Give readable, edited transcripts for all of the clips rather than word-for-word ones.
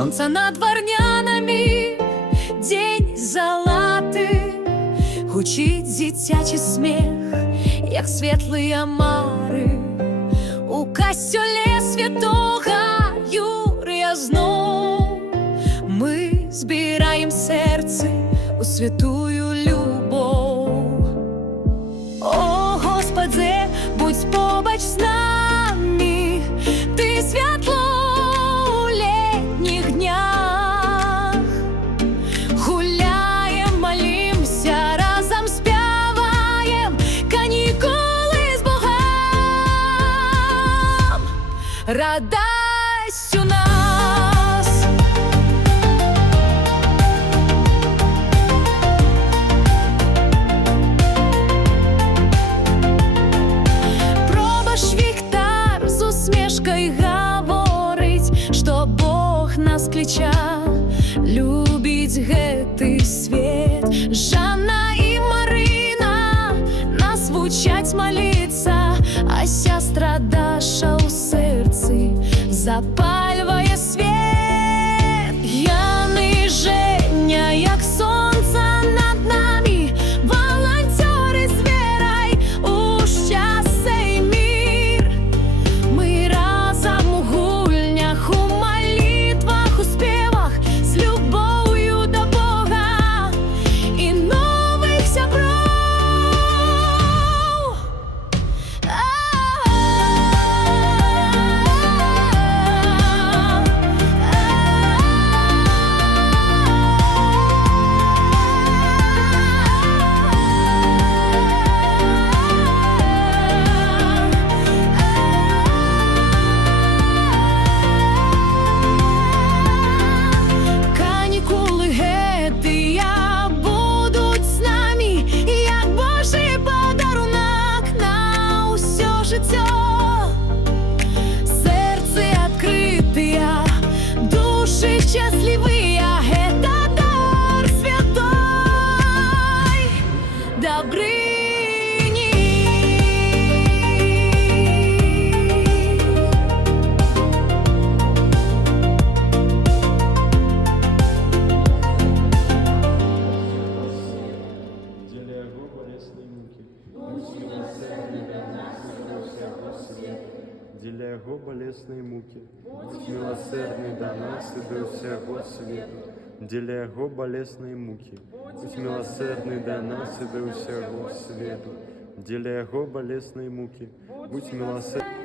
Сонце над Варнянами, день залатий, гучить дитячий сміх, як світлі омари. У костьолі святого Юрія знов ми збираєм серце у святую любов. О, Господи, будь побач з нами, Ти світло у літніх днях. Гуляєм, молимся, разом співаєм канікули з Богом. Радость у нас. Пробач віктар з усмішкою говорить, що Бог нас клича, любить гетий світ. Жанна і Марина нас вчать молиться, а сестра Даша у серці запалює світ. Яни Женя, як сонце над нами, волонтери з вірою у щастя і мир. Ми разом у гульнях, у молитвах, у співах, з любов'ю до Бога і нових зябров. Канікули гетия будуть з нами, як Божий подарунок на усе життя. Серце відкрите, душі щасливі, это дар святой Добрыни. Деля Его болезной муки, будь милосердный до нас и до всего света. Деля Его болезной муки, будь милосердный до нас и до всего света. Деля Его болезной муки, будь милосердный до нас и до всего света. Деля Его болезной муки, будь милосердный.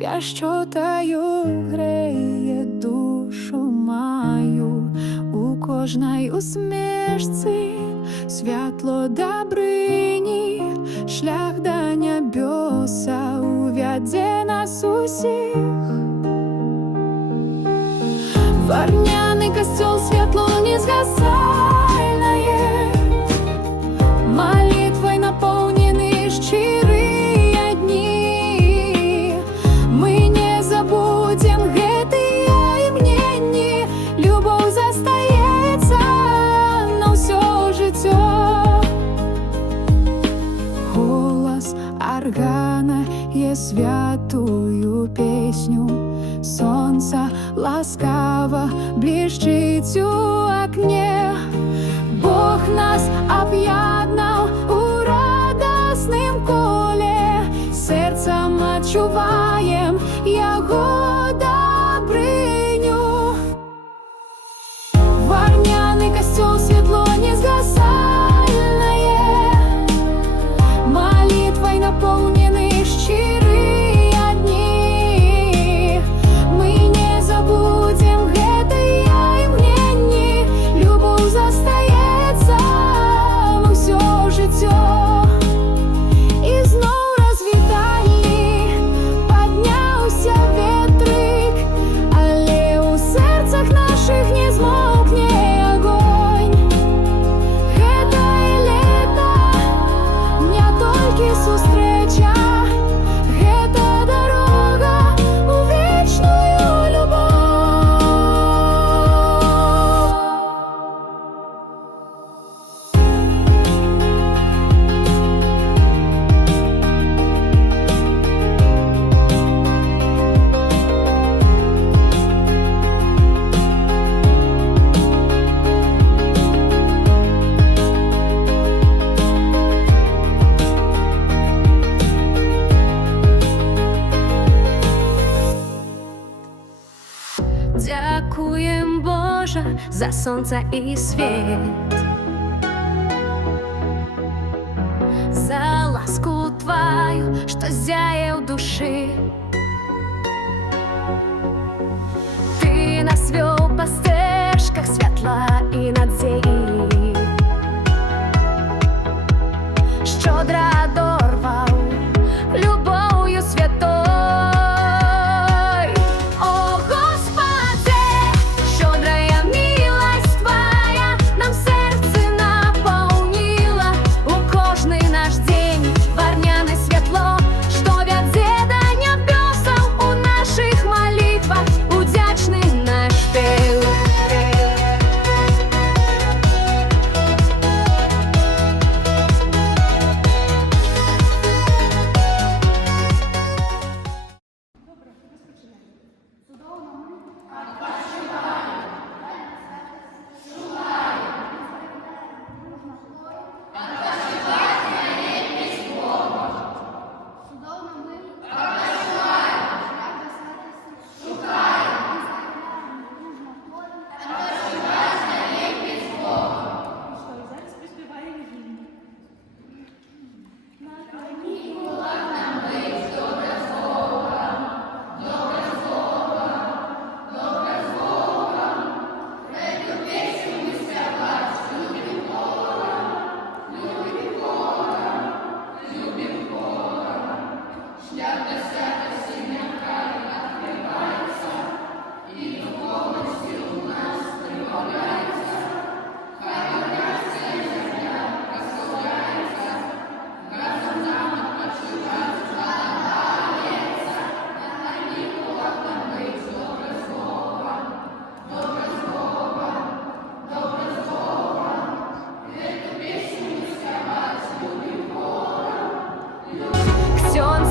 пящотаю греє душу маю, у кожній усмішці світло добрині, шлях до небеса увяде нас усіх. Варняний костел світло не згасальное, молитвой наполнены щирые дни. Мы не забудем гэтыя імені, любов застаецца на ўсё жыццё. Голос органа є святую песню, сонце ласкаво блищить у окне. Бог нас об'єднав у радоснім колі, серцем відчуваєм його добриню. Варняний костел світло не згасальное, молитвой наполнены щирые дни. Мы не забудем гэтыя імені, любов застаецца на ўсё жыццё. І зноў развіталі, падняўся ветрык, але ў сэрцах нашых не змоўкне агонь. Гэтае лета не толькі сустрэча, гэта дарога у вечную любоў. Дякуєм, Боже, за сонце і світ, за ласку Твою, що зяє в душі. Ти нас вел по стежках світла і надії, щодро дорвав любов'ю святою.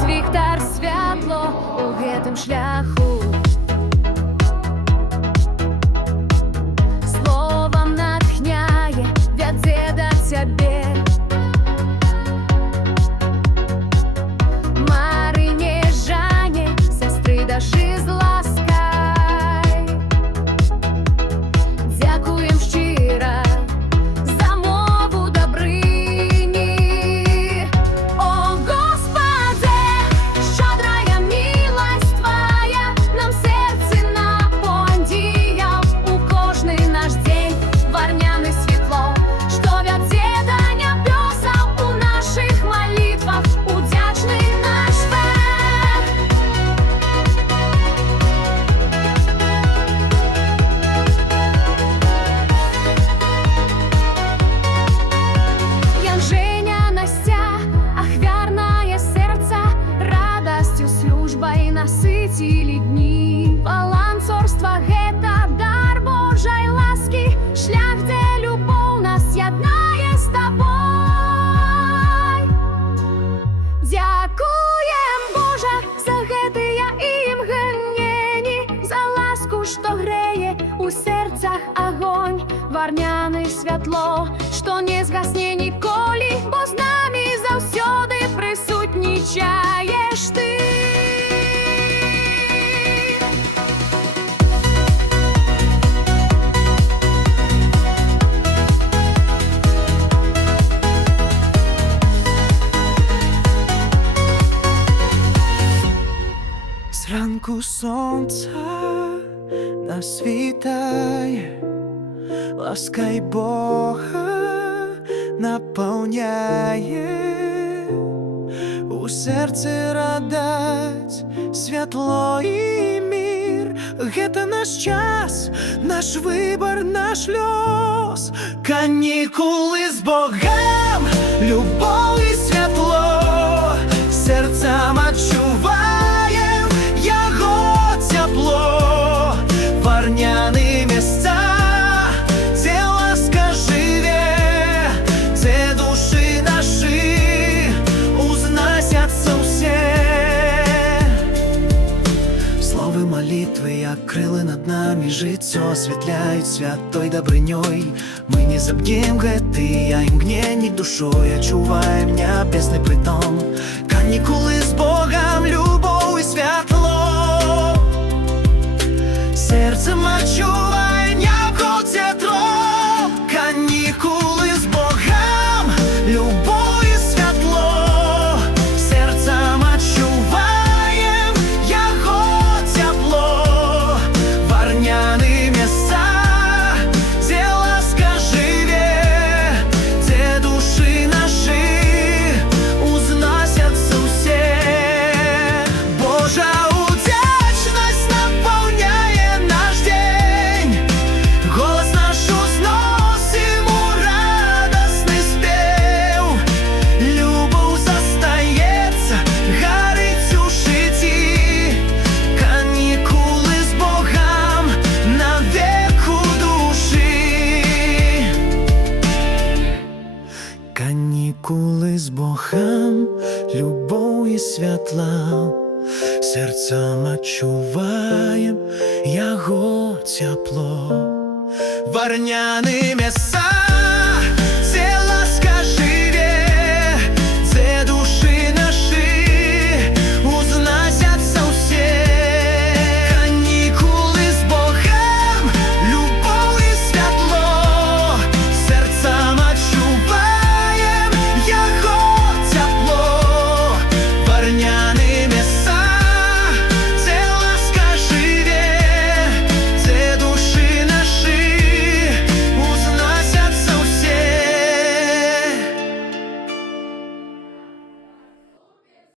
Віктор світло у гэтым шляху, словом натхняе, вядзе да цябе. Марыне Жане, сястры дажы з ласкай. Дзякуем шчыра за мову добрыні. О, Господзе, щодрая милость дружба і наситілі дні, балансорства гета, дар Божої ласки, шлях, де любов нас єднає з тобою. Дякуєм, Боже, за гетия і мгновені, за ласку, що греє у серцях огонь, варняне світло, що не згасне ніколи, бо з нами завсюди присутнічаєш ти. Зранку сонце нас вітає, ласка й Бога наповняє, у серці радость, світло і мир. Гета наш час, наш вибір, наш льос, канікули з Богом, любов і світло, серцем відчуваєм його тепло, варняні місця, де ласка живе, де душі наші узносяться все. Слови молитви, як крили над нами, життя освітляють святой добрыней. Мы не забьем гетия и мгновений душой, очуваем небесный притом. Каникулы с Богом, любовь и світло, серцем очуваем яко тепло. Каникулы с Богом, любовь и світло, серцем очуваем яко тепло, варняні місця, де ласка живе, де душі наші узносяться все. Божа удячність наповняє наш день, голос наш узносим у радосний спів. Любов застається, горить у житті, канікули з Богом на веку душі. Канікули з Богом, любов і світла, серцем відчуваєм його тепло, варняні місця,